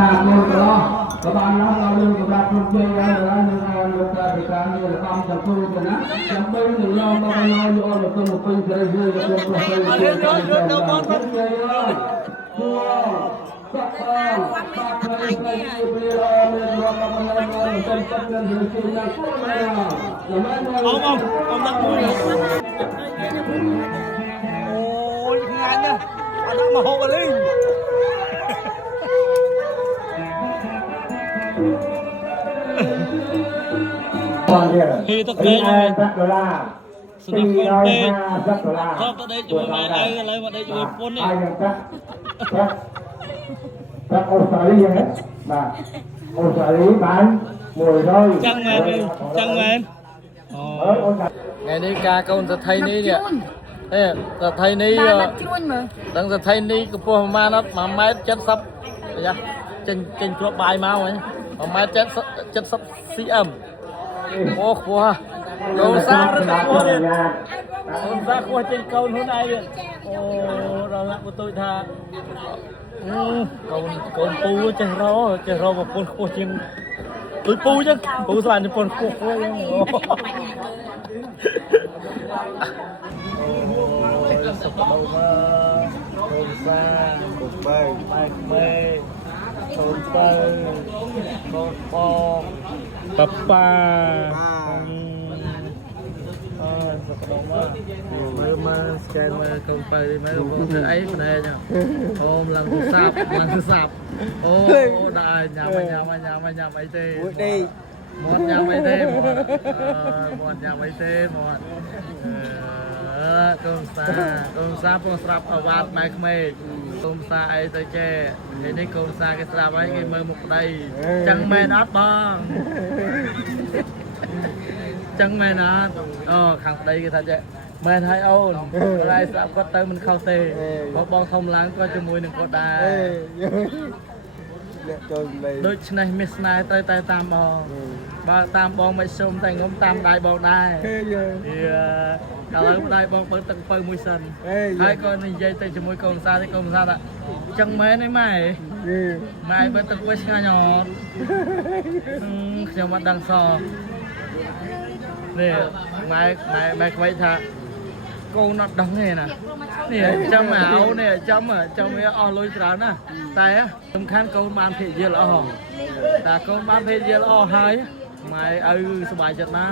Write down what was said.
ថាខ្លួនប្រឡោះក៏បានឡោះដល់យើងសម្រាប់គ្រប់ជ័យហើយនឹងលោកតាធិការនេះលំចំពោះទៅណាដើម្បីនឹងឡោមកឲ្យយកមកទៅពេញសេរីហើយទៅប្រសើរជាទៅដល់មកជ័យហើយគួរសាក់បានបាត់ហើយទៅពីរនៅរកមកនៅទៅទឹកនឹងជួយណាគួរណាអមដឹកមួយអូយងាញ់ណាអត់មកហូបលីហេតុតែ$10ស្ដាប់ខ្លួនពេកគាត់ទៅដេកជាមួយម៉ែឯងឥឡូវមកដេកជាមួយពុននេះប្រាក់អូស្ត្រាលីហ្នឹងបាទអូស្ត្រាលីបាន100ចឹងមែនចឹងមែនអូថ្ងៃនេះការកូនសថៃនេះនេះសថៃនេះដឹងសថៃនេះកម្ពស់ប្រហែលអត់1.70 ម៉ែត្រយ៉ាចេញគ្រាប់បាយមកហ្នឹង1.70 ម៉ែត្រcm អូខ្ពស់កូនសារខ្ពស់ទៀតកូនសារខ្ពស់ជាងកូនខ្លួនឯងទៀតអូដល់ណាបន្ទូចថាកូនពូចេះរកប្រពន្ធខ្ពស់ជាងដូចពូចឹងពូស្លាញ់ប្រពន្ធខ្ពស់ហ្នឹងអូសុខដុមមកកូនសារពុកបែកមេកូនបើកូនបងប៉ាប៉ាសុខដុមមើលស្កែនមើលកូនបើមើលបងធ្វើអីម្ដែងអូមឡើងទូរស័ព្ទអូដាក់ញ៉ាំអីទេមាត់ញ៉ាំអីទេមាត់ញ៉ាំអីទេមាត់កូនសាពងស្រាប់អវ៉ាត់ម៉ែក្មេកកូនសាអីទៅចេះនេះកូនសាគេស្រាប់ហើយគេមើលមុខប្តីចឹងមែនអត់បងចឹងមែនអត់អូខាងប្តីគេថាចេះមែនហើយអូនតែស្រាប់គាត់ទៅមិនខុសទេបងធំឡើងក៏ជាមួយនឹងគាត់ដែរដូច្នេះមានស្នេហ៍ត្រូវតែតាមបងបើតាមបងមិនសុំតែងំតាមដៃបងដែរឥឡូវដៃបងបើទឹកពៅមួយសិនហើយក៏និយាយទៅជាមួយកូនសាទេកូនសាថាចឹងមែនទេម៉ែបើទឹកពៅឆ្ងាញ់អត់ខ្ញុំអត់ដឹងសនេះម៉ែខ្វៃថាកូនអត់ដឹងទេណានេះចាំមកអោនេះចាំវាអស់លុយច្រើនណាតែសំខាន់កូនបានភេទយាល្អតែកូនបានភេទយាល្អហើយម៉ែឪសុបាយចិត្តណា